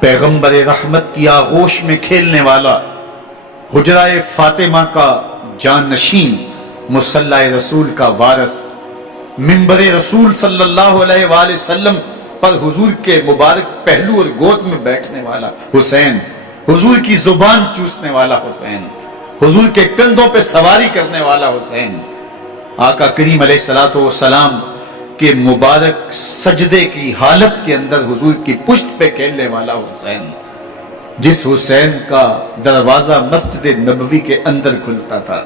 پیغمبر رحمت کی آغوش میں کھیلنے والا، حجرہ فاطمہ کا جانشین، مصلی رسول کا وارث، منبر رسول صلی اللہ علیہ وآلہ وسلم پر حضور کے مبارک پہلو اور گود میں بیٹھنے والا حسین، حضور کی زبان چوسنے والا حسین، حضور کے کندھوں پہ سواری کرنے والا حسین، آقا کریم علیہ السلام کے مبارک سجدے کی حالت کے اندر حضور کی پشت پہ کھیلنے والا حسین، جس حسین کا دروازہ مسجد نبوی کے اندر کھلتا تھا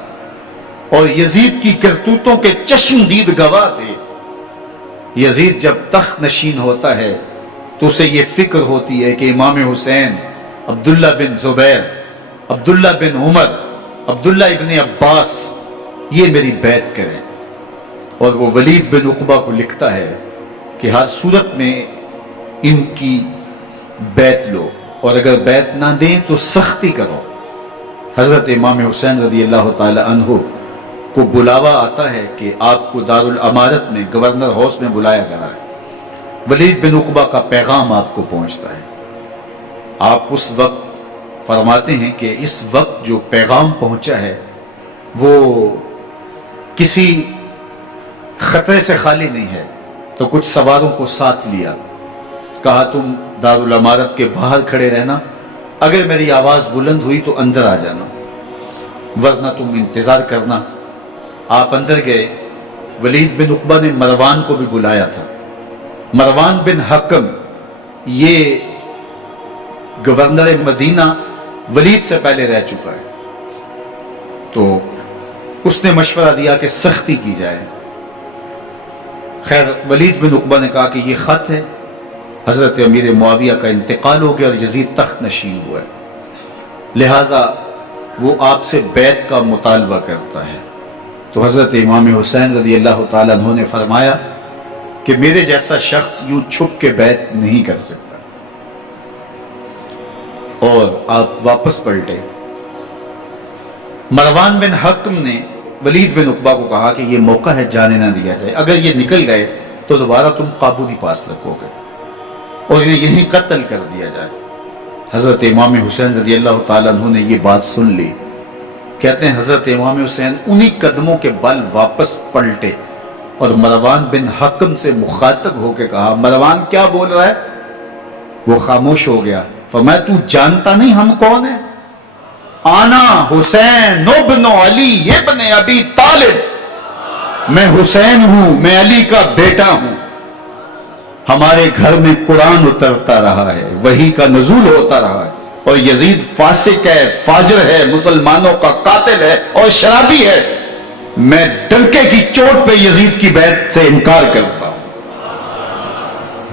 اور یزید کی کرتوتوں کے چشمدید گواہ تھے۔ یزید جب تخت نشین ہوتا ہے تو اسے یہ فکر ہوتی ہے کہ امام حسین، عبداللہ بن زبیر، عبداللہ بن عمر، عبداللہ ابن عباس یہ میری بیعت کریں، اور وہ ولید بن عقبہ کو لکھتا ہے کہ ہر صورت میں ان کی بیعت لو، اور اگر بیعت نہ دیں تو سختی کرو۔ حضرت امام حسین رضی اللہ تعالی عنہ کو بلاوا آتا ہے کہ آپ کو دارالامارت میں گورنر ہاؤس میں بلایا جا رہا ہے، ولید بن عقبہ کا پیغام آپ کو پہنچتا ہے۔ آپ اس وقت فرماتے ہیں کہ اس وقت جو پیغام پہنچا ہے وہ کسی خطرے سے خالی نہیں ہے، تو کچھ سواروں کو ساتھ لیا، کہا تم دارالامارت کے باہر کھڑے رہنا، اگر میری آواز بلند ہوئی تو اندر آ جانا، ورنہ تم انتظار کرنا۔ آپ اندر گئے۔ ولید بن عقبہ نے مروان کو بھی بلایا تھا۔ مروان بن حکم یہ گورنر مدینہ ولید سے پہلے رہ چکا ہے، تو اس نے مشورہ دیا کہ سختی کی جائے۔ خیر ولید بن عقبہ نے کہا کہ یہ خط ہے، حضرت امیر معاویہ کا انتقال ہو گیا اور یزید تخت نشین ہوا ہے، لہٰذا وہ آپ سے بیعت کا مطالبہ کرتا ہے۔ تو حضرت امام حسین رضی اللہ تعالیٰ عنہ نے فرمایا کہ میرے جیسا شخص یوں چھپ کے بیعت نہیں کر سکتا، اور آپ واپس پلٹے۔ مروان بن حکم نے ولید بن عقبہ کو کہا کہ یہ موقع ہے جانے نہ دیا جائے، اگر یہ نکل گئے تو دوبارہ تم قابو نہیں پا سکو گے اور انہیں یہیں قتل کر دیا جائے۔ حضرت امام حسین رضی اللہ تعالیٰ عنہ نے یہ بات سن لی۔ کہتے ہیں حضرت امام حسین انہی قدموں کے بل واپس پلٹے اور مروان بن حکم سے مخاطب ہو کے کہا، مروان کیا بول رہا ہے؟ وہ خاموش ہو گیا۔ فرمایا تو جانتا نہیں ہم کون ہیں؟ آنا حسین ابن علی ابن ابی طالب، میں حسین ہوں، میں علی کا بیٹا ہوں، ہمارے گھر میں قرآن اترتا رہا ہے، وحی کا نزول ہوتا رہا ہے، اور یزید فاسق ہے، فاجر ہے، مسلمانوں کا قاتل ہے اور شرابی ہے، میں ڈنکے کی چوٹ پہ یزید کی بیعت سے انکار کرتا ہوں۔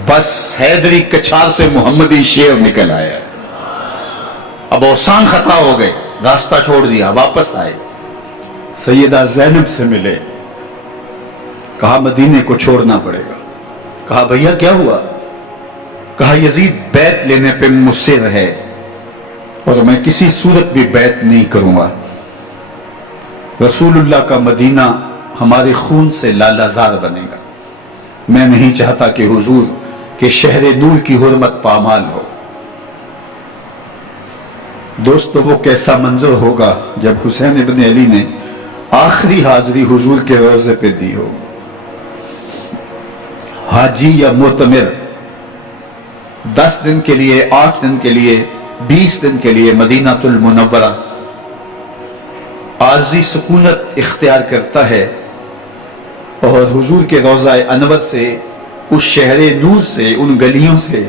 بس حیدری کچھار سے محمدی شیر نکل آیا ہے۔ اب اوسان خطا ہو گئے، راستہ چھوڑ دیا، واپس آئے، سیدہ زینب سے ملے، کہا مدینے کو چھوڑنا پڑے گا۔ کہا بھیا کیا ہوا؟ کہا یزید بیعت لینے پہ مصر ہے اور میں کسی صورت بھی بیعت نہیں کروں گا، رسول اللہ کا مدینہ ہمارے خون سے لالازار بنے گا، میں نہیں چاہتا کہ حضور کے شہر نور کی حرمت پامال ہو۔ دوستو وہ کیسا منظر ہوگا جب حسین ابن علی نے آخری حاضری حضور کے روضے پہ دی ہو، حاجی یا معتمر 10 دن کے لیے، 8 دن کے لیے، 20 دن کے لیے مدینہ المنورہ عارضی سکونت اختیار کرتا ہے، اور حضور کے روضہ انور سے، اس شہر نور سے، ان گلیوں سے،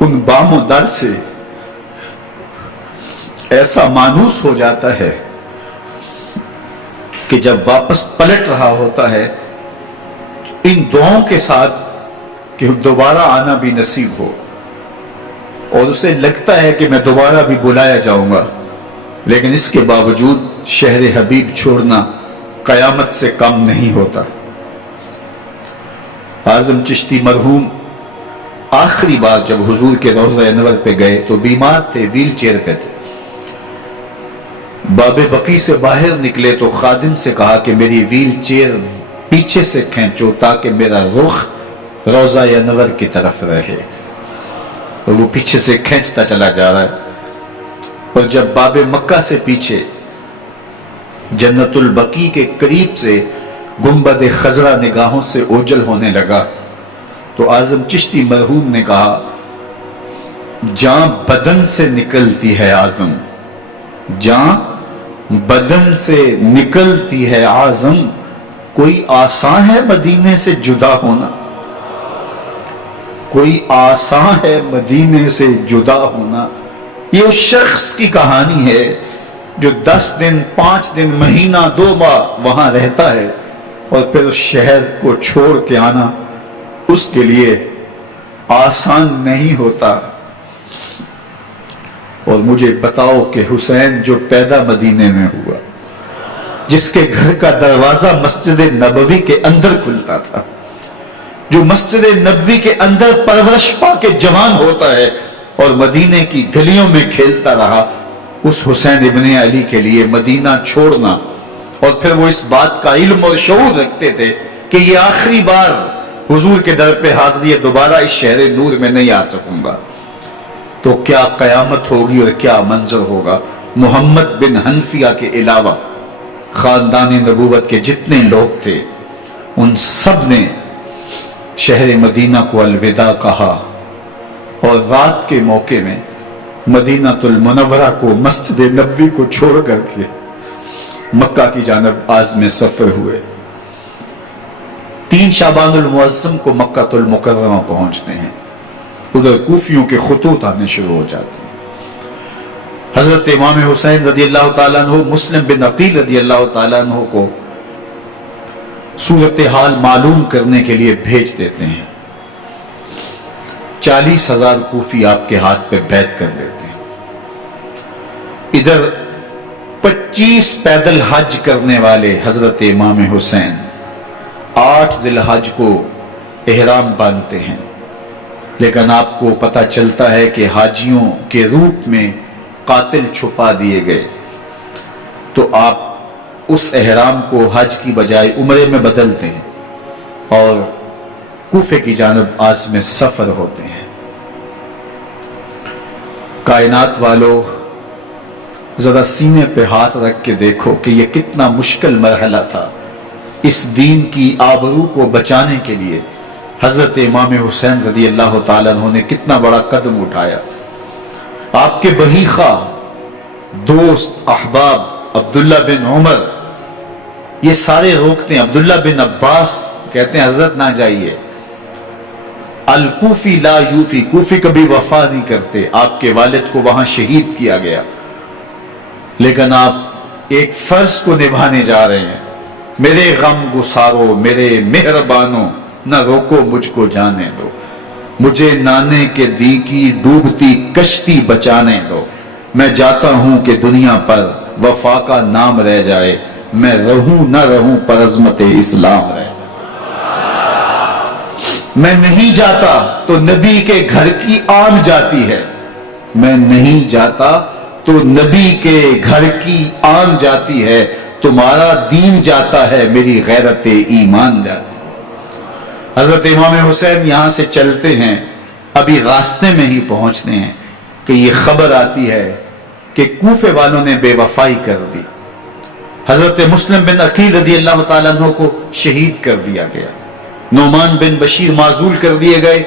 ان بام و در سے ایسا مانوس ہو جاتا ہے کہ جب واپس پلٹ رہا ہوتا ہے ان دعاؤں کے ساتھ کہ دوبارہ آنا بھی نصیب ہو، اور اسے لگتا ہے کہ میں دوبارہ بھی بلایا جاؤں گا، لیکن اس کے باوجود شہر حبیب چھوڑنا قیامت سے کم نہیں ہوتا۔ اعظم چشتی مرحوم آخری بار جب حضور کے روضہ انور پہ گئے تو بیمار تھے، ویل چیئر پہ تھے۔ باب بقی سے باہر نکلے تو خادم سے کہا کہ میری ویل چیئر پیچھے سے کھینچو تاکہ میرا رخ روضہ انور کی طرف رہے۔ اور وہ پیچھے سے کھینچتا چلا جا رہا ہے، اور جب باب مکہ سے پیچھے جنت البقیع کے قریب سے گنبد خضرا نگاہوں سے اوجل ہونے لگا تو اعظم چشتی مرحوم نے کہا، جان بدن سے نکلتی ہے اعظم، جان بدن سے نکلتی ہے اعظم، کوئی آسان ہے مدینے سے جدا ہونا، کوئی آسان ہے مدینے سے جدا ہونا۔ یہ اس شخص کی کہانی ہے جو 10 دن 5 دن مہینہ 2 ماہ وہاں رہتا ہے اور پھر اس شہر کو چھوڑ کے آنا اس کے لیے آسان نہیں ہوتا۔ اور مجھے بتاؤ کہ حسین جو پیدا مدینے میں ہوا، جس کے گھر کا دروازہ مسجد نبوی کے اندر کھلتا تھا، جو مسجد نبوی کے اندر پرورش پا کے جوان ہوتا ہے اور مدینے کی گلیوں میں کھیلتا رہا، اس حسین ابن علی کے لیے مدینہ چھوڑنا، اور پھر وہ اس بات کا علم اور شعور رکھتے تھے کہ یہ آخری بار حضور کے در پہ حاضری ہے، دوبارہ اس شہر نور میں نہیں آ سکوں گا، تو کیا قیامت ہوگی اور کیا منظر ہوگا۔ محمد بن حنفیہ کے علاوہ خاندان نبوت کے جتنے لوگ تھے ان سب نے شہر مدینہ کو الوداع کہا، اور رات کے موقع میں مدینہ المنورہ کو، مسجد نبوی کو چھوڑ کر کے مکہ کی جانب عازم سفر ہوئے۔ 3 شعبان المعظم کو مکہ المکرمہ پہنچتے ہیں، ادھر کوفیوں کے خطوط آنے شروع ہو جاتے ہیں۔ حضرت امام حسین رضی اللہ تعالیٰ عنہ مسلم بن عقیل رضی اللہ تعالیٰ عنہ کو صورتحال معلوم کرنے کے لیے بھیج دیتے ہیں۔ 40,000 کوفی آپ کے ہاتھ پہ بیعت کر لیتے ہیں۔ ادھر 25 پیدل حج کرنے والے حضرت امام حسین 8 ذی الحج کو احرام باندھتے ہیں، لیکن آپ کو پتہ چلتا ہے کہ حاجیوں کے روپ میں قاتل چھپا دیے گئے، تو آپ اس احرام کو حج کی بجائے عمرے میں بدلتے ہیں اور کوفے کی جانب عازم سفر ہوتے ہیں۔ کائنات والو، ذرا سینے پہ ہاتھ رکھ کے دیکھو کہ یہ کتنا مشکل مرحلہ تھا۔ اس دین کی آبرو کو بچانے کے لیے حضرت امام حسین رضی اللہ تعالیٰ عنہ نے کتنا بڑا قدم اٹھایا۔ آپ کے بہیخہ دوست احباب عبداللہ بن عمر یہ سارے روکتے ہیں، عبداللہ بن عباس کہتے ہیں حضرت نہ جائیے، الکوفی لا یوفی، کوفی کبھی وفا نہیں کرتے، آپ کے والد کو وہاں شہید کیا گیا، لیکن آپ ایک فرض کو نبھانے جا رہے ہیں، میرے غم گسارو میرے مہربانو، نہ روکو مجھ کو جانے دو، مجھے نانے کے دی کی ڈوبتی کشتی بچانے دو، میں جاتا ہوں کہ دنیا پر وفا کا نام رہ جائے، میں رہوں نہ رہوں پر عظمت اسلام رہ جائے۔ میں نہیں جاتا تو نبی کے گھر کی آن جاتی ہے، میں نہیں جاتا تو نبی کے گھر کی آن جاتی ہے، تمہارا دین جاتا ہے میری غیرت ایمان جاتی ہے۔ حضرت امام حسین یہاں سے چلتے ہیں، ابھی راستے میں ہی پہنچتے ہیں کہ یہ خبر آتی ہے کہ کوفے والوں نے بے وفائی کر دی، حضرت مسلم بن عقیل رضی اللہ تعالیٰ عنہ کو شہید کر دیا گیا، نعمان بن بشیر معزول کر دیے گئے،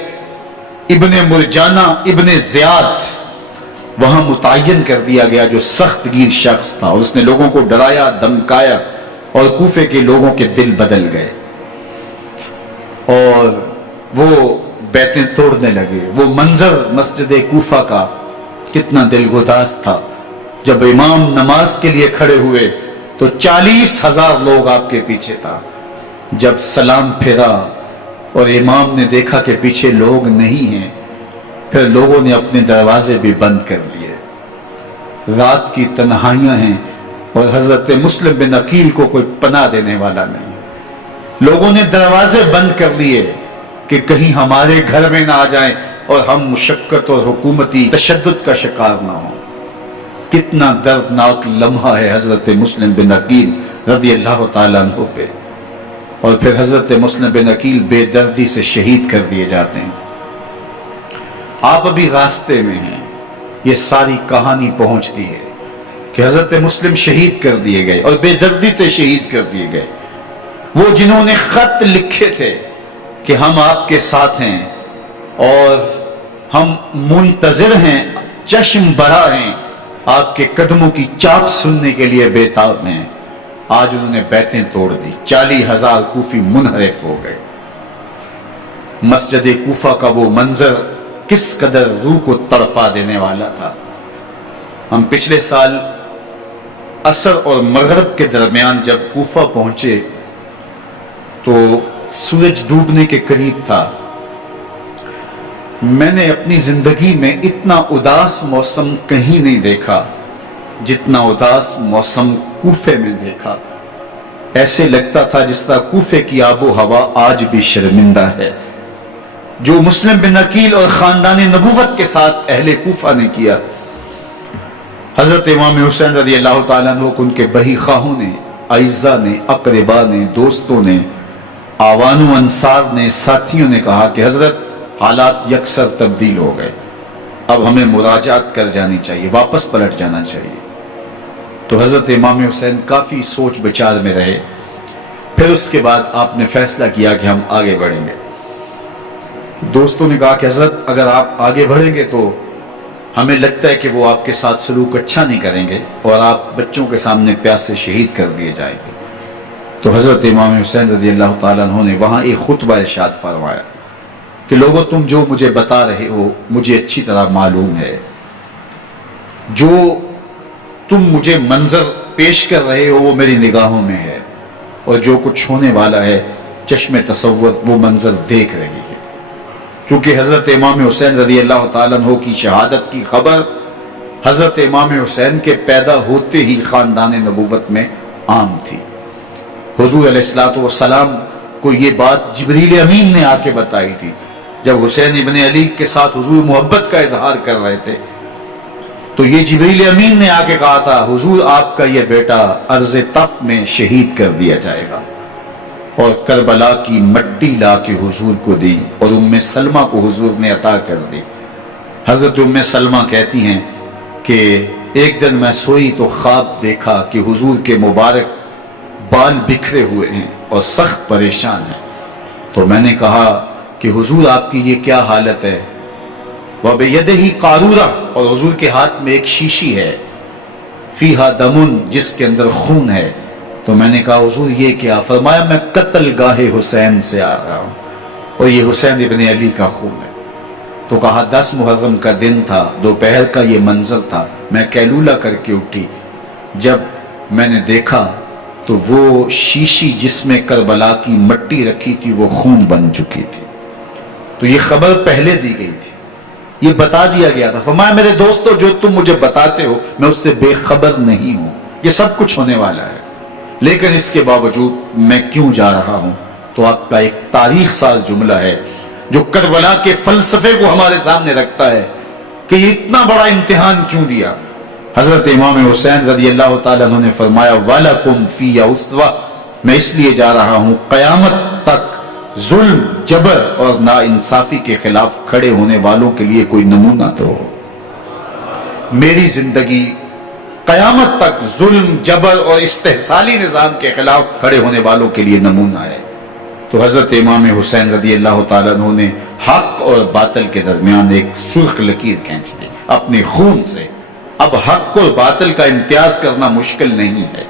ابن مرجانہ ابن زیاد وہاں متعین کر دیا گیا جو سخت گیر شخص تھا، اور اس نے لوگوں کو ڈرایا دھمکایا اور کوفے کے لوگوں کے دل بدل گئے اور وہ بیتیں توڑنے لگے۔ وہ منظر مسجد کوفہ کا کتنا دل گداز تھا، جب امام نماز کے لیے کھڑے ہوئے تو 40,000 لوگ آپ کے پیچھے تھا، جب سلام پھیرا اور امام نے دیکھا کہ پیچھے لوگ نہیں ہیں، پھر لوگوں نے اپنے دروازے بھی بند کر لیے۔ رات کی تنہائیاں ہیں اور حضرت مسلم بن عقیل کو کوئی پناہ دینے والا نہیں، لوگوں نے دروازے بند کر لیے کہ کہیں ہمارے گھر میں نہ آ جائیں اور ہم مشقت اور حکومتی تشدد کا شکار نہ ہوں۔ کتنا دردناک لمحہ ہے حضرت مسلم بن عقیل رضی اللہ تعالیٰ عنہ پہ، اور پھر حضرت مسلم بن عقیل بے دردی سے شہید کر دیے جاتے ہیں۔ آپ ابھی راستے میں ہیں، یہ ساری کہانی پہنچتی ہے کہ حضرت مسلم شہید کر دیے گئے اور بے دردی سے شہید کر دیے گئے، وہ جنہوں نے خط لکھے تھے کہ ہم آپ کے ساتھ ہیں اور ہم منتظر ہیں، چشم بڑا ہیں، آپ کے قدموں کی چاپ سننے کے لیے بےتاب ہیں، آج انہوں نے بیعتیں توڑ دی، 40,000 کوفی منحرف ہو گئے۔ مسجد کوفہ کا وہ منظر کس قدر روح کو تڑپا دینے والا تھا۔ ہم پچھلے سال عصر اور مغرب کے درمیان جب کوفہ پہنچے تو سورج ڈوبنے کے قریب تھا۔ میں نے اپنی زندگی میں اتنا اداس موسم کہیں نہیں دیکھا جتنا اداس موسم کوفے میں دیکھا۔ ایسے لگتا تھا جس طرح کوفے کی آب و ہوا آج بھی شرمندہ ہے۔ جو مسلم بن عقیل اور خاندان نبوت کے ساتھ اہل کوفہ نے کیا، حضرت امام حسین رضی اللہ تعالیٰ عنہ کو ان کے بہی خواہوں نے، اعزاء نے، اقربا نے، دوستوں نے، آوان و انصار نے، ساتھیوں نے کہا کہ حضرت حالات یکسر تبدیل ہو گئے، اب ہمیں مراجعت کر جانی چاہیے، واپس پلٹ جانا چاہیے۔ تو حضرت امام حسین کافی سوچ بچار میں رہے، پھر اس کے بعد آپ نے فیصلہ کیا کہ ہم آگے بڑھیں گے۔ دوستوں نے کہا کہ حضرت اگر آپ آگے بڑھیں گے تو ہمیں لگتا ہے کہ وہ آپ کے ساتھ سلوک اچھا نہیں کریں گے اور آپ بچوں کے سامنے پیاس سے شہید کر دیے جائیں گے۔ تو حضرت امام حسین رضی اللہ تعالیٰ عنہ نے وہاں ایک خطبہ ارشاد فرمایا کہ لوگوں تم جو مجھے بتا رہے ہو مجھے اچھی طرح معلوم ہے، جو تم مجھے منظر پیش کر رہے ہو وہ میری نگاہوں میں ہے، اور جو کچھ ہونے والا ہے چشم تصور وہ منظر دیکھ رہی ہے۔ کیونکہ حضرت امام حسین رضی اللہ تعالیٰ عنہ کی شہادت کی خبر حضرت امام حسین کے پیدا ہوتے ہی خاندان نبوت میں عام تھی۔ حضور علیہ السلام کو یہ بات جبریل امین نے آ کے بتائی تھی جب حسین ابن علی کے ساتھ حضور محبت کا اظہار کر رہے تھے، تو یہ جبریل امین نے آ کے کہا تھا حضور آپ کا یہ بیٹا ارض طف میں شہید کر دیا جائے گا، اور کربلا کی مٹی لا کے حضور کو دی اور ام سلمہ کو حضور نے عطا کر دی۔ حضرت ام سلمہ کہتی ہیں کہ ایک دن میں سوئی تو خواب دیکھا کہ حضور کے مبارک بال بکھرے ہوئے ہیں اور سخت پریشان ہیں، تو میں نے کہا کہ حضور آپ کی یہ کیا حالت ہے؟ وَبِيَدِهِ قَارُورَةٌ، اور حضور کے ہاتھ میں ایک شیشی ہے، فیہا دمن، جس کے اندر خون ہے۔ تو میں نے کہا حضور یہ کیا؟ فرمایا میں قتل گاہ حسین سے آ رہا ہوں اور یہ حسین ابن علی کا خون ہے۔ تو کہا 10 محرم کا دن تھا، دوپہر کا یہ منظر تھا، میں کیلولہ کر کے اٹھی، جب میں نے دیکھا تو وہ شیشی جس میں کربلا کی مٹی رکھی تھی وہ خون بن چکی تھی۔ تو یہ خبر پہلے دی گئی تھی، یہ بتا دیا گیا تھا۔ فرمایا میرے دوستو جو تم مجھے بتاتے ہو میں اس سے بے خبر نہیں ہوں، یہ سب کچھ ہونے والا ہے، لیکن اس کے باوجود میں کیوں جا رہا ہوں؟ تو آپ کا ایک تاریخ ساز جملہ ہے جو کربلا کے فلسفے کو ہمارے سامنے رکھتا ہے کہ یہ اتنا بڑا امتحان کیوں دیا۔ حضرت امام حسین رضی اللہ تعالیٰ عنہ نے فرمایا وَلَكُمْ فِيَّ أُسْوَةٌ، میں اس لیے جا رہا ہوں قیامت تک ظلم، جبر اور ناانصافی کے خلاف کھڑے ہونے والوں کے لیے کوئی نمونہ تو ہو۔ میری زندگی قیامت تک ظلم، جبر اور استحصالی نظام کے خلاف کھڑے ہونے والوں کے لیے نمونہ ہے۔ تو حضرت امام حسین رضی اللہ تعالیٰ عنہ نے حق اور باطل کے درمیان ایک سرخ لکیر کھینچ دی اپنے خون سے۔ اب حق اور باطل کا امتیاز کرنا مشکل نہیں ہے،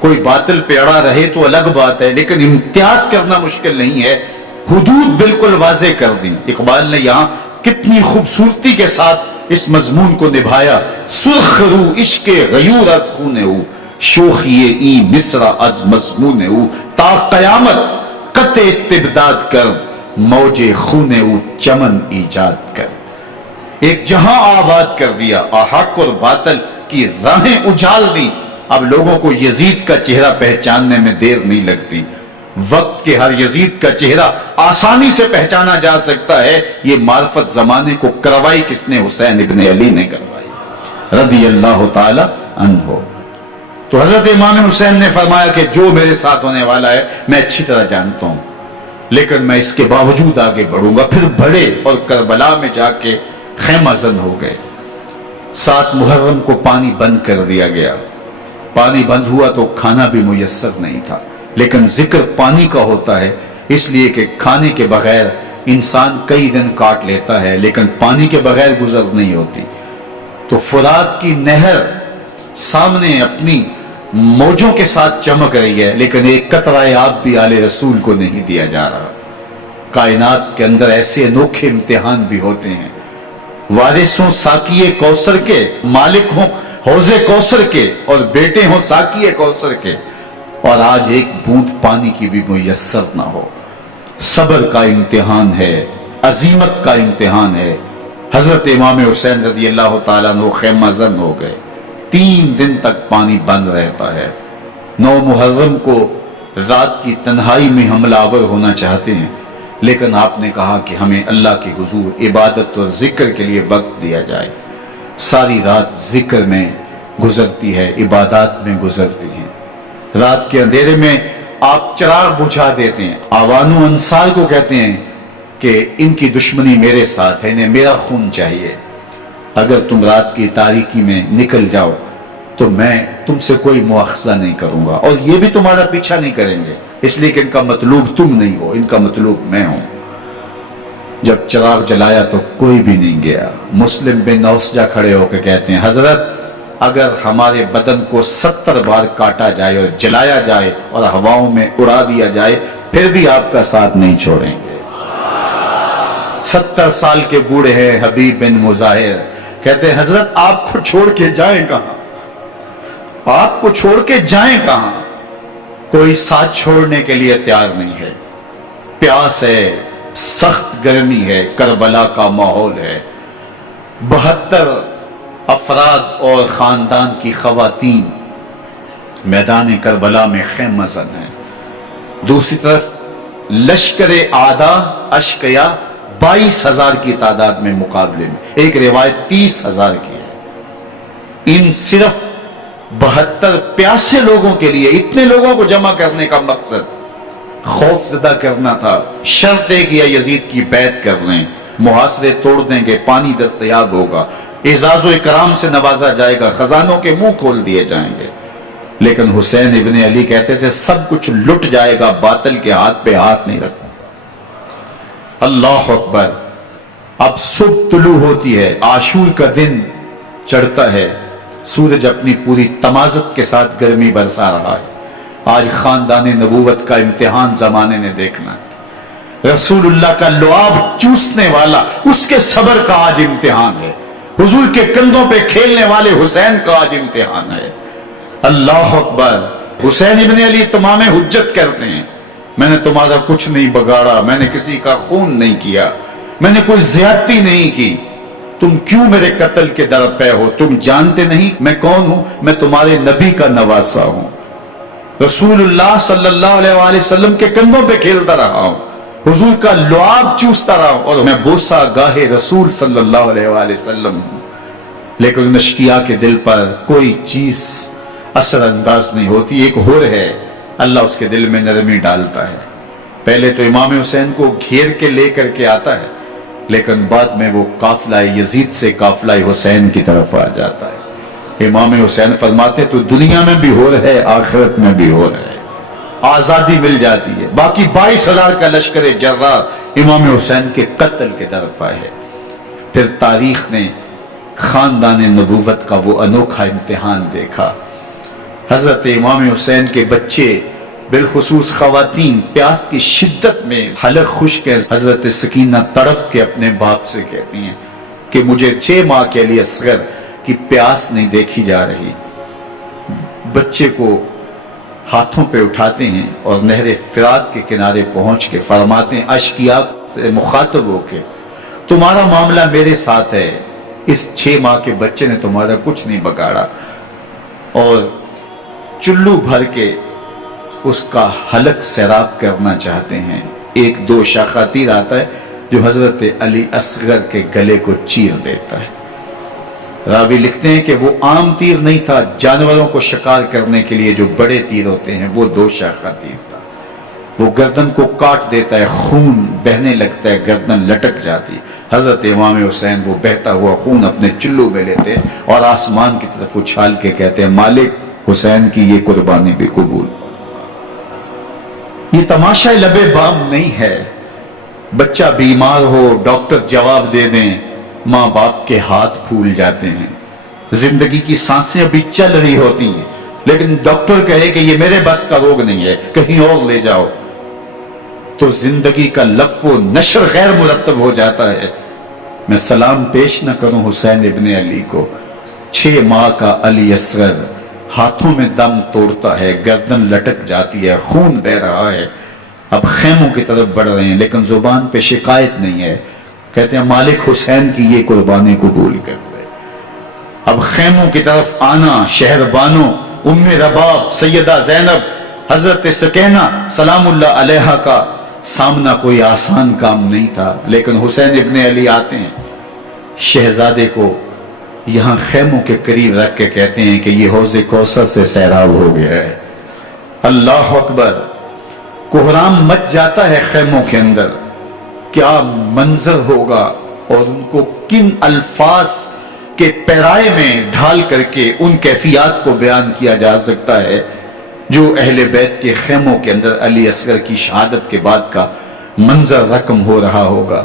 کوئی باطل پہ اڑا رہے تو الگ بات ہے، لیکن امتیاز کرنا مشکل نہیں ہے۔ حدود بالکل واضح کر دی۔ اقبال نے یہاں کتنی خوبصورتی کے ساتھ اس مضمون کو نبھایا۔ سرخ رو عشق غیور از خون او، شوخی ای مصرع از مضمون او، تا قیامت قطع استبداد کر، موج خون او چمن ایجاد کر۔ ایک جہاں آباد کر دیا اور حق اور باطل کی راہیں اجال دی۔ اب لوگوں کو یزید کا چہرہ پہچاننے میں دیر نہیں لگتی، وقت کے ہر یزید کا چہرہ آسانی سے پہچانا جا سکتا ہے۔ یہ معرفت زمانے کو کروائی کس نے؟ حسین ابن علی نے کروائی رضی اللہ تعالی عنہ۔ تو حضرت امام حسین نے فرمایا کہ جو میرے ساتھ ہونے والا ہے میں اچھی طرح جانتا ہوں، لیکن میں اس کے باوجود آگے بڑھوں گا۔ پھر بڑھے اور کربلا میں جا کے خیمہ زن ہو گئے۔ 7 محرم کو پانی بند کر دیا گیا۔ پانی بند ہوا تو کھانا بھی میسر نہیں تھا، لیکن ذکر پانی کا ہوتا ہے اس لیے کہ کھانے کے بغیر انسان کئی دن کاٹ لیتا ہے، لیکن پانی کے بغیر گزر نہیں ہوتی۔ تو فرات کی نہر سامنے اپنی موجوں کے ساتھ چمک رہی ہے، لیکن ایک قطرہ آب بھی آل رسول کو نہیں دیا جا رہا۔ کائنات کے اندر ایسے انوکھے امتحان بھی ہوتے ہیں۔ وارث ہوں ساقی کوثر کے، مالک ہوں حوض کوثر کے، اور بیٹے ہوں ساقی کوثر کے، اور آج ایک بوند پانی کی بھی میسر نہ ہو۔ صبر کا امتحان ہے، عزیمت کا امتحان ہے۔ حضرت امام حسین رضی اللہ تعالیٰ عنہ خیمہ زن ہو گئے۔ 3 دن تک پانی بند رہتا ہے۔ 9 محرم کو رات کی تنہائی میں حملہ آور ہونا چاہتے ہیں، لیکن آپ نے کہا کہ ہمیں اللہ کے حضور عبادت اور ذکر کے لیے وقت دیا جائے۔ ساری رات ذکر میں گزرتی ہے، عبادات میں گزرتی ہے۔ رات کے اندھیرے میں آپ چراغ بجھا دیتے ہیں۔ آوان و انصار کو کہتے ہیں کہ ان کی دشمنی میرے ساتھ ہے، انہیں میرا خون چاہیے۔ اگر تم رات کی تاریکی میں نکل جاؤ تو میں تم سے کوئی مواخذہ نہیں کروں گا، اور یہ بھی تمہارا پیچھا نہیں کریں گے، اس لیے کہ ان کا مطلوب تم نہیں ہو، ان کا مطلوب میں ہوں۔ جب چراغ جلایا تو کوئی بھی نہیں گیا۔ مسلم بن نوسجہ کھڑے ہو کے کہتے ہیں، حضرت اگر ہمارے بدن کو 70 بار کاٹا جائے اور جلایا جائے اور ہواؤں میں اڑا دیا جائے پھر بھی آپ کا ساتھ نہیں چھوڑیں گے۔ 70 سال کے بوڑھے ہیں حبیب بن مظاہر، کہتے ہیں حضرت آپ کو چھوڑ کے جائیں کہاں، آپ کو چھوڑ کے جائیں کہاں؟ کوئی ساتھ چھوڑنے کے لیے تیار نہیں ہے۔ پیاس ہے، سخت گرمی ہے، کربلا کا ماحول ہے۔ 72 افراد اور خاندان کی خواتین میدان کربلا میں خیمہ زن ہیں۔ دوسری طرف لشکر اعداء اشقیا 22,000 کی تعداد میں مقابلے میں، ایک روایت 30,000 کی ہے۔ ان صرف 72 پیاسے لوگوں کے لیے اتنے لوگوں کو جمع کرنے کا مقصد خوف زدہ کرنا تھا۔ شرط ہے کہ یزید کی بیعت کر لیں، محاصرے توڑ دیں گے، پانی دستیاب ہوگا، اعزاز و اکرام سے نوازا جائے گا، خزانوں کے منہ کھول دیے جائیں گے۔ لیکن حسین ابن علی کہتے تھے سب کچھ لٹ جائے گا، باطل کے ہاتھ پہ ہاتھ نہیں رکھوں گا۔ اللہ اکبر۔ اب صبح طلوع ہوتی ہے، عاشور کا دن چڑھتا ہے، سورج اپنی پوری تمازت کے ساتھ گرمی برسا رہا ہے۔ آج خاندان نبوت کا امتحان زمانے نے دیکھنا ہے۔ رسول اللہ کا لعاب چوسنے والا اس کے صبر کا آج امتحان ہے۔ حضور کے کندھوں پہ کھیلنے والے حسین کا آج امتحان ہے۔ اللہ اکبر۔ حسین ابن علی تمام حجت کرتے ہیں، میں نے تمہارا کچھ نہیں بگاڑا، میں نے کسی کا خون نہیں کیا، میں نے کوئی زیادتی نہیں کی، تم کیوں میرے قتل کے در پہ ہو؟ تم جانتے نہیں میں کون ہوں؟ میں تمہارے نبی کا نواسا ہوں، رسول اللہ صلی اللہ علیہ وآلہ وسلم کے کندھوں پہ کھیلتا رہا ہوں، حضور کا لعاب چوستا رہا ہوں، اور میں بوسہ گاہے رسول صلی اللہ علیہ وآلہ وسلم ہوں۔ لیکن اشقیاء کے دل پر کوئی چیز اثر انداز نہیں ہوتی۔ ایک ہور ہے، اللہ اس کے دل میں نرمی ڈالتا ہے۔ پہلے تو امام حسین کو گھیر کے لے کر کے آتا ہے، لیکن بعد میں وہ قافلہ یزید سے قافلہ حسین کی طرف آ جاتا ہے۔ امام حسین فرماتے تو دنیا میں بھی ہو رہے، آخرت میں بھی ہو رہے، آزادی مل جاتی ہے۔ باقی 22,000 کا لشکر جرار امام حسین کے قتل کے طرف آئے۔ پھر تاریخ نے خاندان نبوت کا وہ انوکھا امتحان دیکھا۔ حضرت امام حسین کے بچے بالخصوص خواتین پیاس کی شدت میں حلق خشک ہے۔ حضرت سکینہ تڑپ کے اپنے باپ سے کہتی ہیں کہ مجھے 6 ماہ کے لیے اصغر کی پیاس نہیں دیکھی جا رہی۔ بچے کو ہاتھوں پہ اٹھاتے ہیں اور نہر فرات کے کنارے پہنچ کے فرماتے ہیں اشقیاء سے مخاطب ہو کے، تمہارا معاملہ میرے ساتھ ہے، اس 6 ماہ کے بچے نے تمہارا کچھ نہیں بگاڑا، اور چلو بھر کے اس کا حلق سیراب کرنا چاہتے ہیں۔ ایک دوشا تیر آتا ہے جو حضرت علی اصغر کے گلے کو چیر دیتا ہے۔ راوی لکھتے ہیں کہ وہ عام تیر نہیں تھا، جانوروں کو شکار کرنے کے لیے جو بڑے تیر ہوتے ہیں وہ دوشا تیر تھا۔ وہ گردن کو کاٹ دیتا ہے، خون بہنے لگتا ہے، گردن لٹک جاتی. حضرت امام حسین وہ بہتا ہوا خون اپنے چلو میں لیتے اور آسمان کی طرف اچھال کے کہتے ہیں مالک حسین کی یہ قربانی بھی قبول. یہ تماشا لب بام نہیں ہے. بچہ بیمار ہو، ڈاکٹر جواب دے دیں، ماں باپ کے ہاتھ پھول جاتے ہیں. زندگی کی سانسیں ابھی چل رہی ہوتی ہیں لیکن ڈاکٹر کہے کہ یہ میرے بس کا روگ نہیں ہے، کہیں اور لے جاؤ، تو زندگی کا لف و نشر غیر مرتب ہو جاتا ہے. میں سلام پیش نہ کروں حسین ابن علی کو. 6 ماہ کا علی اصغر ہاتھوں میں دم توڑتا ہے، گردن لٹک جاتی ہے، خون بہ رہا ہے. اب خیموں کی طرف بڑھ رہے ہیں لیکن زبان پہ شکایت نہیں ہے. کہتے ہیں مالک حسین کی یہ قربانی قبول کر لے. اب خیموں کی طرف آنا، شہر بانو، ام رباب، سیدہ زینب، حضرت سکینہ سلام اللہ علیہا کا سامنا کوئی آسان کام نہیں تھا. لیکن حسین ابن علی آتے ہیں، شہزادے کو یہاں خیموں کے قریب رکھ کے کہتے ہیں کہ یہ حوض کوثر سے سیراب ہو گیا ہے. اللہ اکبر. کوہرام مچ جاتا ہے خیموں کے اندر. کیا منظر ہوگا اور ان کو کن الفاظ کے پیرائے میں ڈھال کر کے ان کیفیات کو بیان کیا جا سکتا ہے جو اہل بیت کے خیموں کے اندر علی اصغر کی شہادت کے بعد کا منظر رقم ہو رہا ہوگا.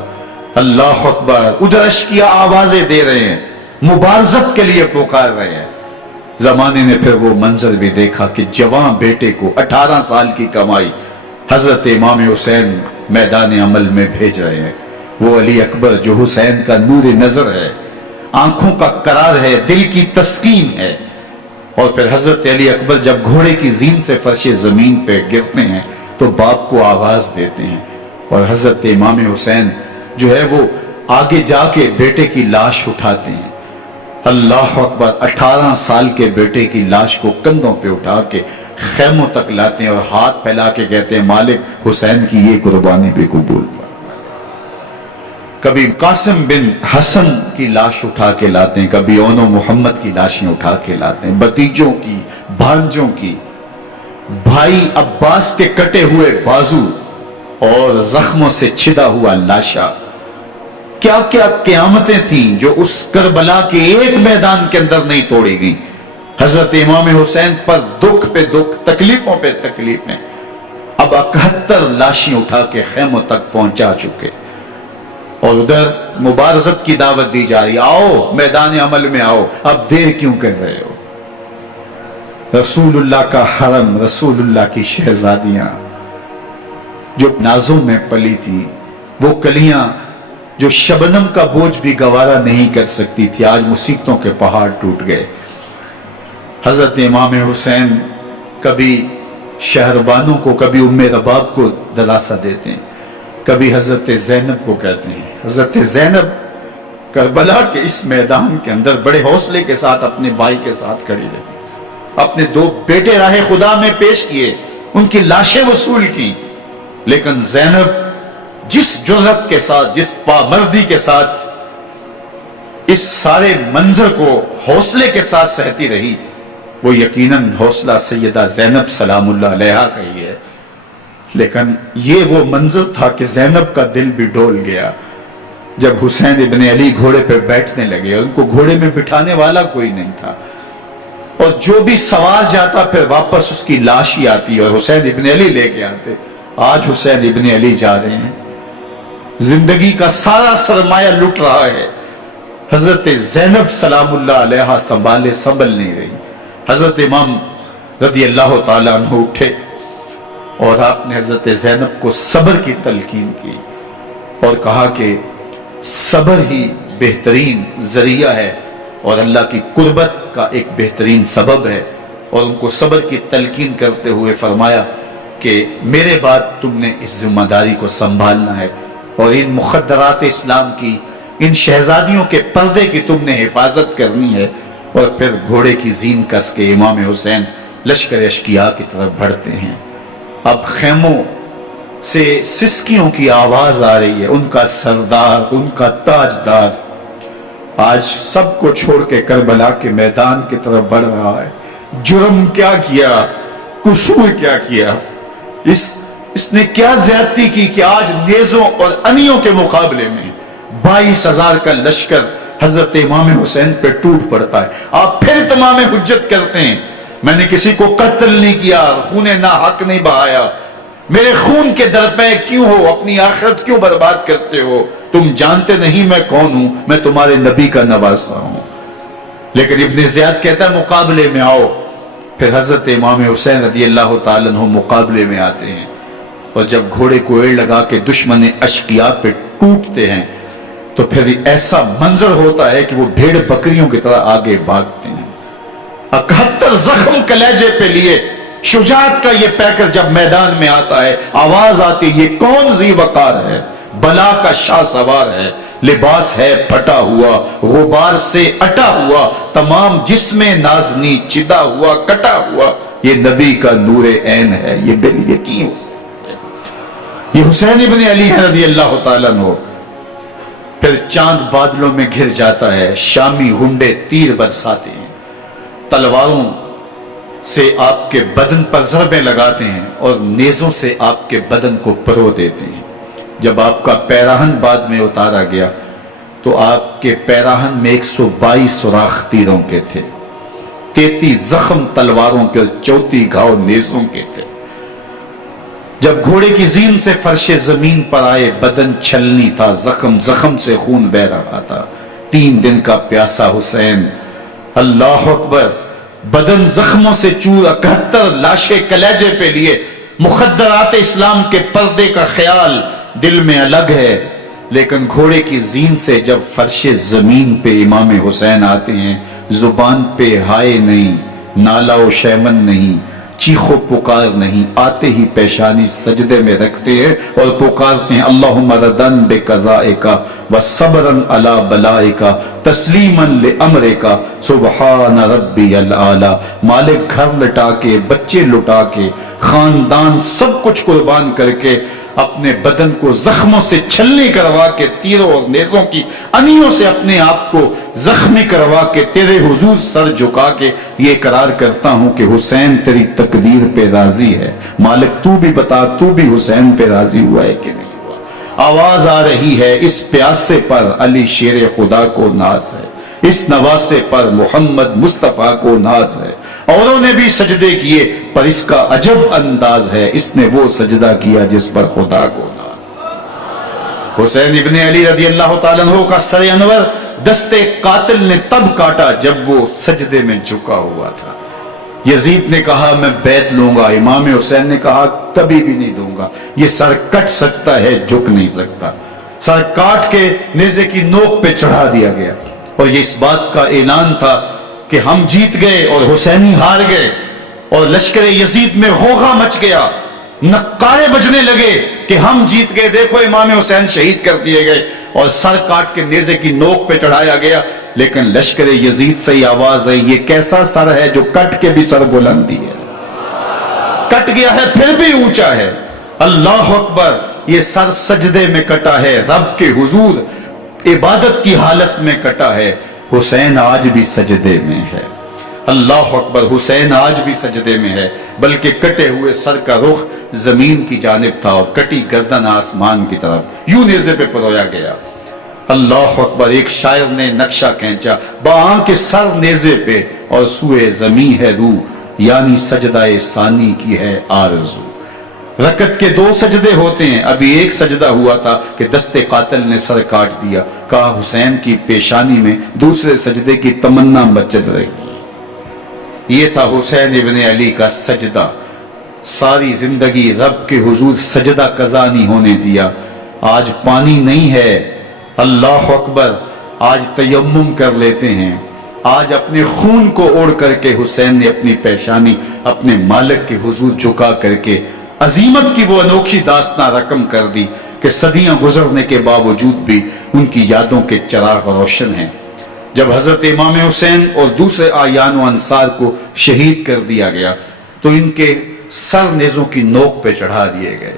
اللہ اکبر. ادھر اشکیا آوازیں دے رہے ہیں، مبارزت کے لیے پکار رہے ہیں. زمانے نے پھر وہ منظر بھی دیکھا کہ جوان بیٹے کو 18 سال کی کمائی حضرت امام حسین میدان عمل میں بھیج رہے ہیں. وہ علی اکبر جو حسین کا نور نظر ہے، آنکھوں کا قرار ہے، دل کی تسکین ہے. اور پھر حضرت علی اکبر جب گھوڑے کی زین سے فرش زمین پہ گرتے ہیں تو باپ کو آواز دیتے ہیں اور حضرت امام حسین جو ہے وہ آگے جا کے بیٹے کی لاش اٹھاتے ہیں. اللہ اکبر. 18 سال کے بیٹے کی لاش کو کندھوں پہ اٹھا کے خیموں تک لاتے ہیں اور ہاتھ پھیلا کے کہتے ہیں مالک حسین کی یہ قربانی بھی قبول. کبھی قاسم بن حسن کی لاش اٹھا کے لاتے ہیں، کبھی اون و محمد کی لاشیں اٹھا کے لاتے ہیں، بتیجوں کی، بھانجوں کی، بھائی عباس کے کٹے ہوئے بازو اور زخموں سے چھدا ہوا لاشا. کیا کیا قیامتیں تھیں جو اس کربلا کے ایک میدان کے اندر نہیں توڑی گئیں. حضرت امام حسین پر دکھ پہ دکھ، تکلیفوں پہ تکلیفیں. اب 71 لاشیں اٹھا کے خیموں تک پہنچا چکے اور ادھر مبارزت کی دعوت دی جا رہی. آؤ میدان عمل میں آؤ، اب دیر کیوں کر رہے ہو. رسول اللہ کا حرم، رسول اللہ کی شہزادیاں جو نازوں میں پلی تھی، وہ کلیاں جو شبنم کا بوجھ بھی گوارا نہیں کر سکتی تھی، آج مصیبتوں کے پہاڑ ٹوٹ گئے. حضرت امام حسین کبھی شہربانوں کو، کبھی ام رباب کو دلاسا دیتے ہیں، کبھی حضرت زینب کو کہتے ہیں. حضرت زینب کربلا کے اس میدان کے اندر بڑے حوصلے کے ساتھ اپنے بھائی کے ساتھ کھڑی رہی، اپنے 2 بیٹے راہ خدا میں پیش کیے، ان کی لاشیں وصول کی. لیکن زینب جس جرأت کے ساتھ، جس پامردی کے ساتھ اس سارے منظر کو حوصلے کے ساتھ سہتی رہی، وہ یقیناً حوصلہ سیدہ زینب سلام اللہ علیہا کا ہی ہے. لیکن یہ وہ منظر تھا کہ زینب کا دل بھی ڈول گیا جب حسین ابن علی گھوڑے پہ بیٹھنے لگے. ان کو گھوڑے میں بٹھانے والا کوئی نہیں تھا اور جو بھی سوار جاتا پھر واپس اس کی لاش ہی آتی اور حسین ابن علی لے کے آتے. آج حسین ابن علی جا رہے ہیں، زندگی کا سارا سرمایہ لٹ رہا ہے. حضرت زینب سلام اللہ علیہا سنبھل نہیں رہی. حضرت امام رضی اللہ تعالیٰ عنہ اٹھے اور آپ نے حضرت زینب کو صبر کی تلقین کی اور کہا کہ صبر ہی بہترین ذریعہ ہے اور اللہ کی قربت کا ایک بہترین سبب ہے. اور ان کو صبر کی تلقین کرتے ہوئے فرمایا کہ میرے بعد تم نے اس ذمہ داری کو سنبھالنا ہے اور ان مخدرات اسلام کی، ان شہزادیوں کے پردے کی تم نے حفاظت کرنی ہے. اور پھر گھوڑے کی زین کس کے امام حسین لشکر اشکیا کی طرف بڑھتے ہیں. اب خیموں سے سسکیوں کی آواز آ رہی ہے. ان کا سردار، ان کا تاجدار آج سب کو چھوڑ کے کربلا کے میدان کی طرف بڑھ رہا ہے. جرم کیا کیا، قصور کیا کیا، اس اس نے کیا زیادتی کی کہ آج نیزوں اور انیوں کے مقابلے میں 22,000 کا لشکر حضرت امام حسین پہ ٹوٹ پڑتا ہے. آپ پھر تمام حجت کرتے ہیں میں نے کسی کو قتل نہیں کیا، خون ناحق نہیں بہایا، میرے خون کے درپے کیوں ہو، اپنی آخرت کیوں برباد کرتے ہو، تم جانتے نہیں میں کون ہوں، میں تمہارے نبی کا نواسا ہوں. لیکن ابن زیاد کہتا ہے مقابلے میں آؤ. پھر حضرت امام حسین رضی اللہ تعالیٰ عنہ مقابلے میں آتے ہیں، اور جب گھوڑے کو ایڑ لگا کے دشمن اشقیاء پہ ٹوٹتے ہیں تو پھر ایسا منظر ہوتا ہے کہ وہ بھیڑ بکریوں کی طرح آگے بھاگتے ہیں. 71 زخم کلیجے پہ لیے شجاعت کا یہ پیکر جب میدان میں آتا ہے، آواز آتی یہ کون ذی وقار ہے، بلا کا شاہ سوار ہے، لباس ہے پھٹا ہوا غبار سے اٹا ہوا، تمام جسم نازنی چدا ہوا کٹا ہوا، یہ نبی کا نور عین ہے، یہ بال یقین یہ حسین ابن علی رضی اللہ تعالیٰ عنہ. پھر چاند بادلوں میں گھر جاتا ہے، شامی ہنڈے تیر برساتے ہیں، تلواروں سے آپ کے بدن پر ضربیں لگاتے ہیں اور نیزوں سے آپ کے بدن کو پرو دیتے ہیں. جب آپ کا پیراہن بعد میں اتارا گیا تو آپ کے پیراہن میں 122 سوراخ تیروں کے تھے، 33 زخم تلواروں کے اور 34 گھاؤ نیزوں کے تھے. جب گھوڑے کی زین سے فرش زمین پر آئے بدن چھلنی تھا، زخم زخم سے خون بہ رہا تھا. 3 دن کا پیاسا حسین، اللہ اکبر، بدن زخموں سے چور، 71 لاشیں کلیجے پہ لیے، مخدرات اسلام کے پردے کا خیال دل میں الگ ہے. لیکن گھوڑے کی زین سے جب فرش زمین پہ امام حسین آتے ہیں، زبان پہ ہائے نہیں، نالا و شیمن نہیں، چیخ و پکار نہیں، آتے ہی پیشانی سجدے میں رکھتے ہیں اور پکارتے ہیں اللہم ردن بے قضائکا و صبرن علی بلائکا تسلیمن لامرکا سبحان ربی العالی. مالک گھر لٹا کے، بچے لٹا کے، خاندان سب کچھ قربان کر کے، اپنے بدن کو زخموں سے چھلنی کروا کے، تیروں اور نیزوں کی انیوں سے اپنے آپ کو زخمی کروا کے، تیرے حضور سر جھکا کے یہ اقرار کرتا ہوں کہ حسین تیری تقدیر پہ راضی ہے. مالک تو بھی بتا، تو بھی حسین پہ راضی ہوا ہے کہ نہیں ہوا. آواز آ رہی ہے اس پیاسے پر علی شیر خدا کو ناز ہے، اس نواسے پر محمد مصطفیٰ کو ناز ہے. اوروں نے بھی سجدے کیے پر اس کا عجب انداز ہے، اس نے وہ سجدہ کیا جس پر خدا کو ناز. حسین ابن علی رضی اللہ تعالیٰ عنہ کا سر انور دستے قاتل نے تب کاٹا جب وہ سجدے میں جھکا ہوا تھا. یزید نے کہا میں بیعت لوں گا، امام حسین نے کہا کبھی بھی نہیں دوں گا. یہ سر کٹ سکتا ہے، جھک نہیں سکتا. سر کاٹ کے نیزے کی نوک پہ چڑھا دیا گیا اور یہ اس بات کا اعلان تھا کہ ہم جیت گئے اور حسینی ہار گئے. اور لشکر یزید میں غوغا مچ گیا، نقارے بجنے لگے کہ ہم جیت گئے، دیکھو امام حسین شہید کر دیے گئے، اور سر کاٹ کے نیزے کی نوک پہ چڑھایا گیا. لیکن لشکر یزید سے ہی آواز آئی یہ کیسا سر ہے جو کٹ کے بھی سر بلندی ہے، کٹ گیا ہے پھر بھی اونچا ہے. اللہ اکبر، یہ سر سجدے میں کٹا ہے، رب کے حضور عبادت کی حالت میں کٹا ہے. حسین آج بھی سجدے میں ہے. اللہ اکبر، حسین آج بھی سجدے میں ہے، بلکہ کٹے ہوئے سر کا رخ زمین کی جانب تھا اور کٹی گردن آسمان کی طرف، یوں نیزے پہ پرویا گیا. اللہ اکبر، ایک شاعر نے نقشہ کھینچا، باں کے سر نیزے پہ اور سوئے زمین ہے روح، یعنی سجدہ ثانی کی ہے آرزو. رکعت کے 2 سجدے ہوتے ہیں، ابھی ایک سجدہ ہوا تھا کہ دستے قاتل نے سر کاٹ دیا. کہا حسین کی پیشانی میں دوسرے سجدے کی تمنا مچل رہی. یہ تھا حسین ابن علی کا سجدہ. ساری زندگی رب کے حضور سجدہ قضا نہیں ہونے دیا. آج پانی نہیں ہے، اللہ اکبر، آج تیمم کر لیتے ہیں. آج اپنے خون کو اوڑھ کر کے حسین نے اپنی پیشانی اپنے مالک کے حضور جھکا کر کے عظیمت کی وہ انوکھی داستان رقم کر دی کہ صدیاں گزرنے کے باوجود بھی ان کی یادوں کے چراغ روشن ہیں. جب حضرت امام حسین اور دوسرے آیان و انصار کو شہید کر دیا گیا تو ان کے سر نیزوں کی نوک پہ چڑھا دیے گئے.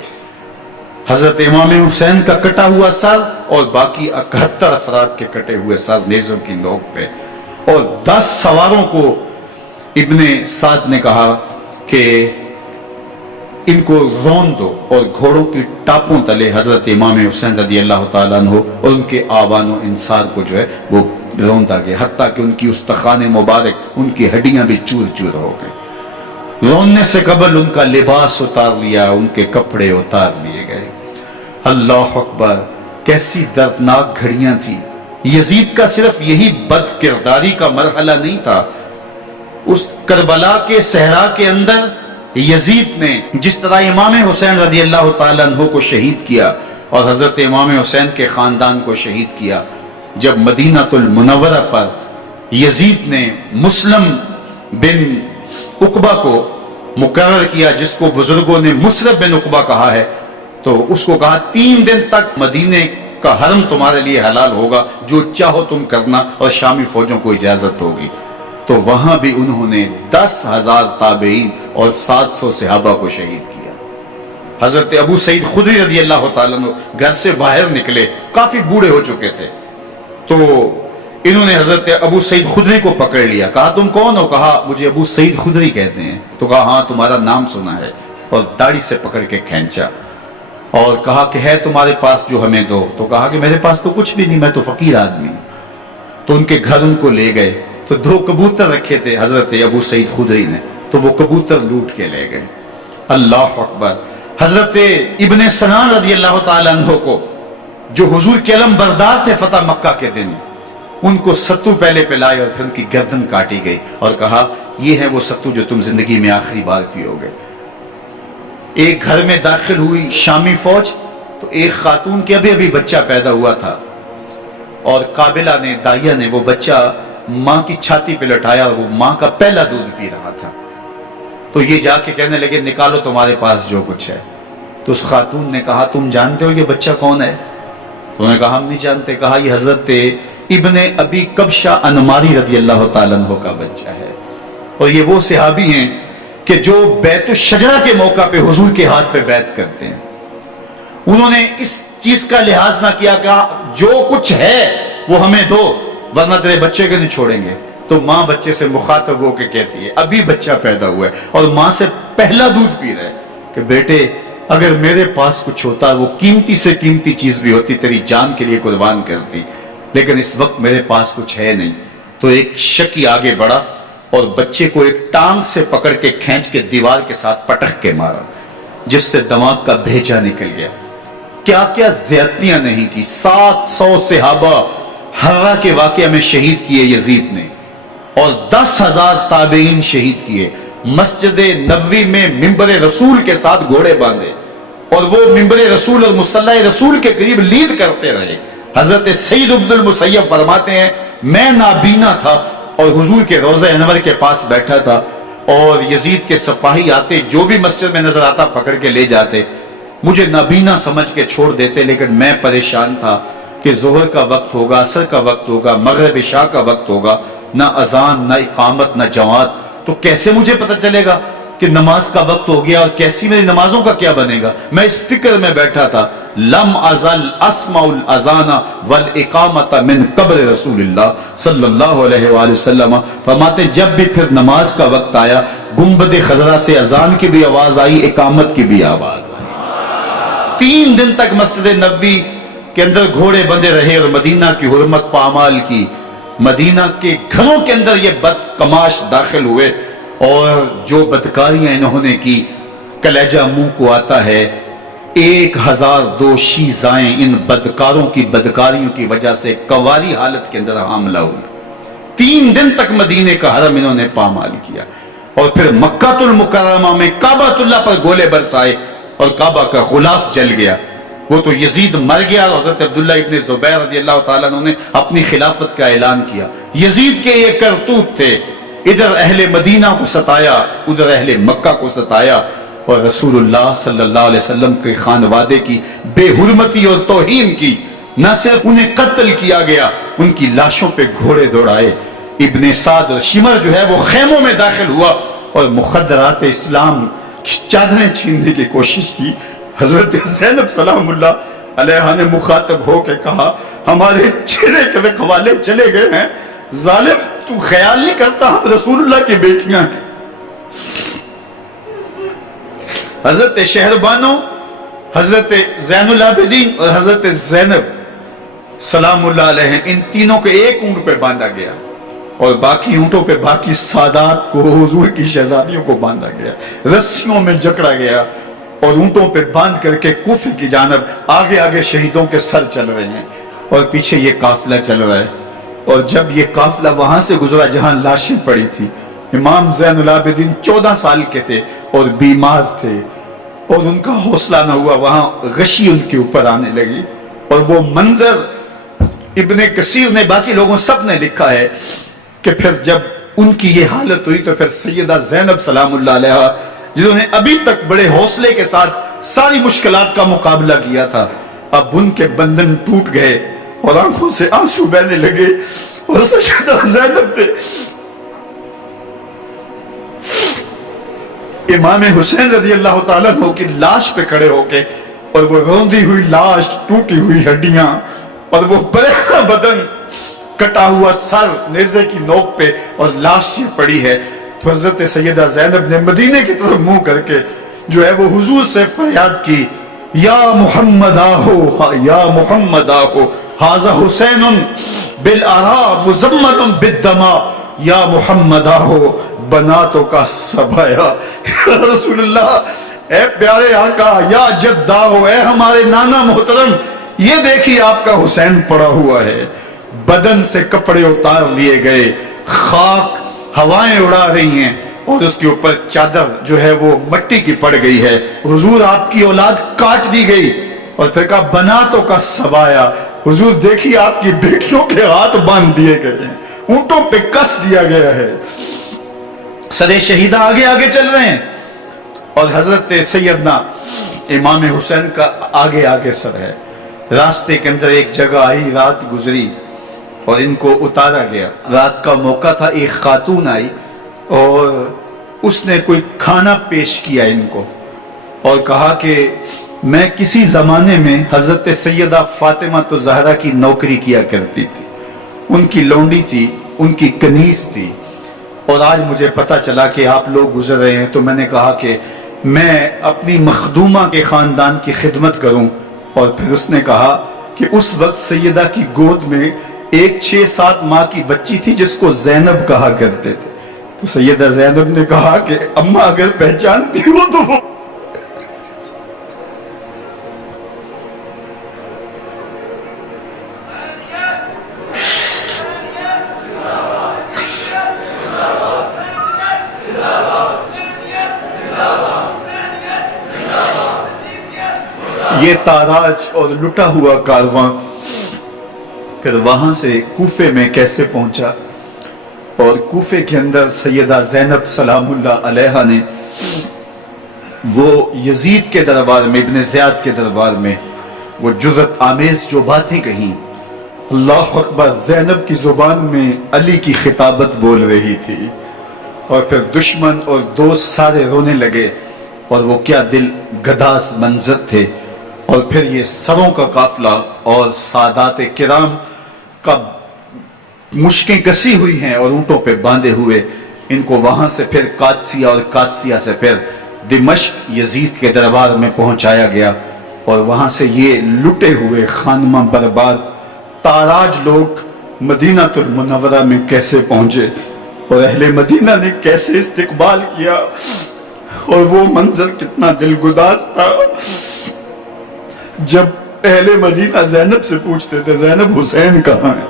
حضرت امام حسین کا کٹا ہوا سر اور باقی 71 افراد کے کٹے ہوئے سر نیزوں کی نوک پہ. اور 10 سواروں کو ابن سعد نے کہا کہ ان کو رون دو، اور گھوڑوں کی ٹاپوں تلے حضرت امام حسین رضی اللہ تعالیٰ عنہ اور ان کے آوان و انصار کو جو ہے وہ روندا گیا، حتیٰ کہ ان کی استخوان مبارک، ان کی ہڈیاں بھی چور چور ہو گئی۔ روننے سے قبل ان کا لباس اتار لیا، ان کے کپڑے اتار لیے گئے۔ اللہ اکبر، کیسی دردناک گھڑیاں تھیں۔ یزید کا صرف یہی بد کرداری کا مرحلہ نہیں تھا، اس کربلا کے صحرا کے اندر یزید نے جس طرح امام حسین رضی اللہ تعالیٰ عنہ کو شہید کیا اور حضرت امام حسین کے خاندان کو شہید کیا، جب مدینہ المنورہ پر یزید نے مسلم بن عقبہ کو مقرر کیا، جس کو بزرگوں نے مصرف بن عقبہ کہا ہے، تو اس کو کہا 3 دن تک مدینے کا حرم تمہارے لیے حلال ہوگا، جو چاہو تم کرنا، اور شامی فوجوں کو اجازت ہوگی۔ تو وہاں بھی انہوں نے 10,000 تابعین اور 700 صحابہ کو شہید کیا۔ حضرت ابو سعید خدری رضی اللہ تعالیٰ عنہ گھر سے باہر نکلے، کافی بوڑھے ہو چکے تھے، تو انہوں نے حضرت ابو سعید خدری کو پکڑ لیا، کہا تم کون ہو؟ کہا مجھے ابو سعید خدری کہتے ہیں۔ تو کہا ہاں تمہارا نام سنا ہے، اور داڑھی سے پکڑ کے کھینچا اور کہا کہ ہے تمہارے پاس جو ہمیں دو؟ تو کہا کہ میرے پاس تو کچھ بھی نہیں، میں تو فقیر آدمی ہوں۔ تو ان کے گھر ان کو لے گئے، تو 2 کبوتر رکھے تھے حضرت ابو سعید خدری نے، تو وہ کبوتر لوٹ کے لے گئے۔ اللہ اکبر۔ حضرت ابن سنان رضی اللہ تعالیٰ عنہ کو، جو حضور کے علم بردار تھے فتح مکہ کے دن، ان کو ستو پہلے پلائے اور پھر ان کی گردن کاٹی گئی، اور کہا یہ ہے وہ ستو جو تم زندگی میں آخری بار پیو گے۔ ایک گھر میں داخل ہوئی شامی فوج، تو ایک خاتون کے ابھی بچہ پیدا ہوا تھا، اور قابلہ نے، دائیا نے، وہ بچہ ماں کی چھاتی پہ لٹایا، اور وہ ماں کا پہلا دودھ پی رہا تھا۔ تو یہ جا کے کہنے لگے نکالو تمہارے پاس جو کچھ ہے۔ تو اس خاتون نے کہا تم جانتے ہو یہ بچہ کون ہے؟ انہوں نے کہا ہم نہیں جانتے۔ کہا یہ حضرت ابن ابی کبشہ انماری رضی اللہ تعالیٰ عنہ کا بچہ ہے، اور یہ وہ صحابی ہیں کہ جو بیت الشجرہ کے موقع پہ حضور کے ہاتھ پہ بیعت کرتے ہیں۔ انہوں نے اس چیز کا لحاظ نہ کیا کہ جو کچھ ہے وہ ہمیں دو، ورنہ تیرے بچے کے نہیں چھوڑیں گے۔ تو ماں بچے سے مخاطب ہو کے کہتی ہے، ابھی بچہ پیدا ہوا ہے اور ماں سے پہلا دودھ پی رہا ہے، کہ بیٹے اگر میرے پاس کچھ ہوتا، وہ قیمتی سے قیمتی چیز بھی ہوتی، تیری جان کے لیے قربان کرتی، لیکن اس وقت میرے پاس کچھ ہے نہیں۔ تو ایک شکی آگے بڑھا اور بچے کو ایک ٹانگ سے پکڑ کے کھینچ کے دیوار کے ساتھ پٹخ کے مارا، جس سے دماغ کا بھیجا نکل گیا۔ کیا کیا زیادتیاں نہیں کی۔ 700 صحابہ حرہ کے واقعہ میں شہید کیے یزید نے، اور 10,000 تابعین شہید کیے۔ مسجد نبوی میں منبر رسول کے ساتھ گھوڑے باندھے، اور وہ منبر رسول اور مصلی رسول کے قریب لید کرتے رہے۔ حضرت سعید عبد المسیب فرماتے ہیں میں نابینا تھا اور حضور کے روضہ انور کے پاس بیٹھا تھا، اور یزید کے سپاہی آتے، جو بھی مسجد میں نظر آتا پکڑ کے لے جاتے، مجھے نابینا سمجھ کے چھوڑ دیتے، لیکن میں پریشان تھا کہ ظہر کا وقت ہوگا، عصر کا وقت ہوگا، مغرب عشاء کا وقت ہوگا، نہ اذان، نہ اقامت، نہ جماعت، تو کیسے مجھے پتہ چلے گا کہ نماز کا وقت ہو گیا، اور کیسی میری نمازوں کا کیا بنے گا؟ میں اس فکر میں بیٹھا تھا۔ لم ازل اسمع الاذان والاقامت من قبر رسول اللہ صلی اللہ علیہ وآلہ وسلم۔ فرماتے جب بھی پھر نماز کا وقت آیا، گنبد خضرا سے اذان کی بھی آواز آئی، اقامت کی بھی آواز آئی۔ 3 دن تک مسجد نبوی کے اندر گھوڑے بندے رہے، اور مدینہ کی حرمت پامال کی۔ مدینہ کے گھروں کے اندر یہ بدکماش داخل ہوئے، اور جو بدکاریاں انہوں نے کی، کلیجہ منہ کو آتا ہے۔ 1002 شیزائیں ان بدکاروں کی بدکاریوں کی وجہ سے کواری حالت کے اندر حاملہ ہوئی۔ 3 دن تک مدینے کا حرم انہوں نے پامال کیا، اور پھر مکہ المکرمہ میں کعبہ اللہ پر گولے برسائے، اور کعبہ کا غلاف جل گیا۔ وہ تو یزید مر گیا، اور حضرت عبداللہ ابن زبیر رضی اللہ تعالیٰ عنہ نے اپنی خلافت کا اعلان کیا۔ یزید کے یہ کرتوت تھے، ادھر اہل مدینہ کو ستایا، ادھر اہل مکہ کو ستایا، اور رسول اللہ صلی اللہ علیہ وسلم کے خانوادے کی بے حرمتی اور توہین کی۔ نہ صرف انہیں قتل کیا گیا، ان کی لاشوں پہ گھوڑے دوڑائے۔ ابن سعد اور شمر جو ہے وہ خیموں میں داخل ہوا، اور مخدرات اسلام کی چادریں چھیننے کی کوشش کی۔ حضرت زینب سلام اللہ علیہ نے مخاطب ہو کے کہا ہمارے چہرے کے رکھوالے چلے گئے ہیں، ظالم تو خیال نہیں کرتا ہم رسول اللہ کی بیٹیاں ہیں۔ حضرت شہربانو، حضرت زین العابدین اور حضرت زینب سلام اللہ علیہ، ان تینوں کے ایک اونٹ پہ باندھا گیا، اور باقی اونٹوں پہ باقی سادات کو، حضور کی شہزادیوں کو باندھا گیا، رسیوں میں جکڑا گیا، اور اونٹوں پہ باندھ کر کے کوفے کی جانب آگے آگے شہیدوں کے سر چل رہے ہیں، اور پیچھے یہ قافلہ چل رہا ہے۔ اور جب یہ قافلہ وہاں سے گزرا جہاں لاشیں پڑی تھی، امام زین العابدین 14 سال کے تھے اور بیمار تھے، اور ان کا حوصلہ نہ ہوا، وہاں غشی ان کے اوپر آنے لگی، اور وہ منظر ابن کثیر نے، باقی لوگوں سب نے لکھا ہے کہ پھر جب ان کی یہ حالت ہوئی تو پھر سیدہ زینب سلام اللہ علیہ، جنہوں نے ابھی تک بڑے حوصلے کے ساتھ ساری مشکلات کا مقابلہ کیا تھا، اب ان کے بندن ٹوٹ گئے اور آنکھوں سے آنسو بہنے لگے، اور سیدہ زینب تھے امام حسین رضی اللہ تعالیٰ عنہ کی لاش پہ کھڑے ہو کے، اور وہ روندی ہوئی لاش، ٹوٹی ہوئی ہڈیاں، اور وہ بڑا بدن، کٹا ہوا سر نیزے کی نوک پہ، اور لاش یہ پڑی ہے، تو حضرت سیدہ زینب نے مدینے کی طرف منہ کر کے جو ہے وہ حضور سے فریاد کی، یا محمد آہو، یا محمد آہو، ھذا حسین بالآراء مزمل بالدماء، یا محمد آہو بناتوں کا سبایا، یا رسول اللہ، اے پیارے آقا، یا جد آہو، اے ہمارے نانا محترم، یہ دیکھیے آپ کا حسین پڑا ہوا ہے، بدن سے کپڑے اتار لیے گئے، خاک ہوائیں اڑا رہی ہیں، اور اس کے اوپر چادر جو ہے وہ مٹی کی پڑ گئی ہے، حضور آپ کی اولاد کاٹ دی گئی، اور پھر کہا بناتوں کا سبایا، حضور دیکھیے آپ کی بیٹیوں کے ہاتھ باندھ دیے گئے ہیں، اونٹوں پہ کس دیا گیا ہے، سرے شہیدہ آگے آگے چل رہے ہیں، اور حضرت سیدنا امام حسین کا آگے آگے سر ہے۔ راستے کے اندر ایک جگہ آئی، رات گزری اور ان کو اتارا گیا، رات کا موقع تھا، ایک خاتون آئی اور اس نے کوئی کھانا پیش کیا ان کو، اور کہا کہ میں کسی زمانے میں حضرت سیدہ فاطمہ تو زہرا کی نوکری کیا کرتی تھی، ان کی لونڈی تھی، ان کی کنیز تھی، اور آج مجھے پتا چلا کہ آپ لوگ گزر رہے ہیں، تو میں نے کہا کہ میں اپنی مخدومہ کے خاندان کی خدمت کروں۔ اور پھر اس نے کہا کہ اس وقت سیدہ کی گود میں ایک 6-7 ماہ کی بچی تھی جس کو زینب کہا کرتے تھے، تو سیدہ زینب نے کہا کہ اماں اگر پہچانتی ہو تو وہ یہ تاراج اور لٹا ہوا کارواں پھر وہاں سے کوفے میں کیسے پہنچا، اور کوفے کے اندر سیدہ زینب سلام اللہ علیہ نے وہ یزید کے دربار میں، ابن زیاد کے دربار میں وہ جرأت آمیز جو باتیں کہیں، اللہ اکبر، زینب کی زبان میں علی کی خطابت بول رہی تھی، اور پھر دشمن اور دوست سارے رونے لگے، اور وہ کیا دل گداز منظر تھے، اور پھر یہ سروں کا قافلہ اور سادات کرام کا مشکیں کسی ہوئی ہیں اور اونٹوں پہ باندھے ہوئے، ان کو وہاں سے پھر قادسیہ اور قادسیہ سے پھر دمشق یزید کے دربار میں پہنچایا گیا، اور وہاں سے یہ لٹے ہوئے خانمہ برباد تاراج لوگ مدینہ المنورہ میں کیسے پہنچے، اور اہل مدینہ نے کیسے استقبال کیا، اور وہ منظر کتنا دل گداز تھا جب اہل مدینہ زینب سے پوچھتے تھے زینب حسین کہاں ہے،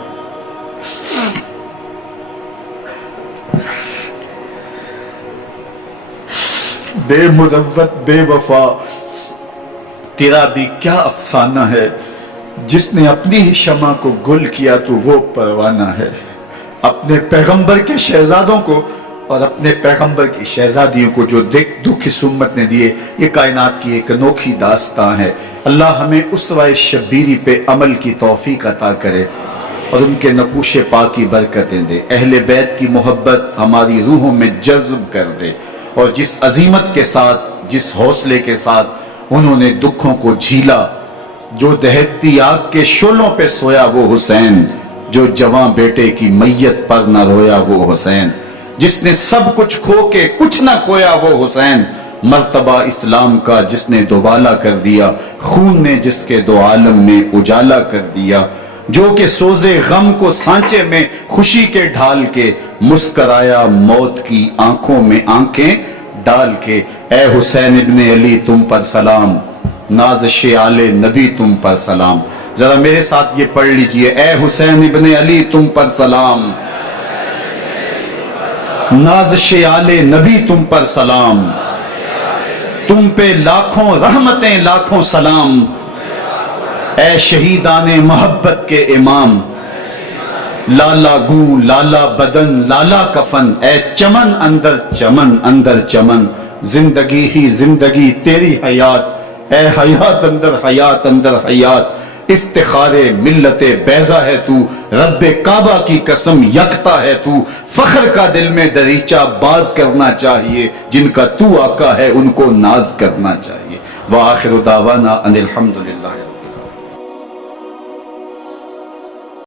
بے مروت بے وفا تیرا بھی کیا افسانہ ہے، جس نے اپنی ہی شمع کو گل کیا تو وہ پروانہ ہے، اپنے پیغمبر کے شہزادوں کو اور اپنے پیغمبر کی شہزادیوں کو جو دکھ اس امت نے دیے، یہ کائنات کی ایک انوکھی داستان ہے۔ اللہ ہمیں اسوہ شبیری پہ عمل کی توفیق عطا کرے اور ان کے نقوش پاک کی برکتیں دے، اہل بیت کی محبت ہماری روحوں میں جذب کر دے، اور جس عظیمت کے ساتھ، جس حوصلے کے ساتھ انہوں نے دکھوں کو جھیلا، جو دہکتی آگ کے شعلوں پہ سویا وہ حسین، جو جوان بیٹے کی میت پر نہ رویا وہ حسین، جس نے سب کچھ کھو کے کچھ نہ کھویا وہ حسین، مرتبہ اسلام کا جس نے دوبالا کر دیا، خون نے جس کے دو عالم میں اجالا کر دیا، جو کہ سوزے غم کو سانچے میں خوشی کے ڈھال کے مسکرایا موت کی آنکھوں میں آنکھیں ڈال کے۔ اے حسین ابن علی تم پر سلام، نازش آل نبی تم پر سلام۔ ذرا میرے ساتھ یہ پڑھ لیجئے، اے حسین ابن علی تم پر سلام، نازش آل نبی تم پر سلام، تم پہ لاکھوں رحمتیں لاکھوں سلام، اے شہیدان محبت کے امام، لالا گو لالا بدن لالا کفن، اے چمن اندر چمن، زندگی ہی زندگی تیری حیات، اے حیات اندر حیات، افتخار ملت بیضا ہے تو، رب کعبہ کی قسم یکتا ہے تو، فخر کا دل میں دریچہ باز کرنا چاہیے، جن کا تو آقا ہے ان کو ناز کرنا چاہیے۔ وآخر دعوانا ان الحمدللہ۔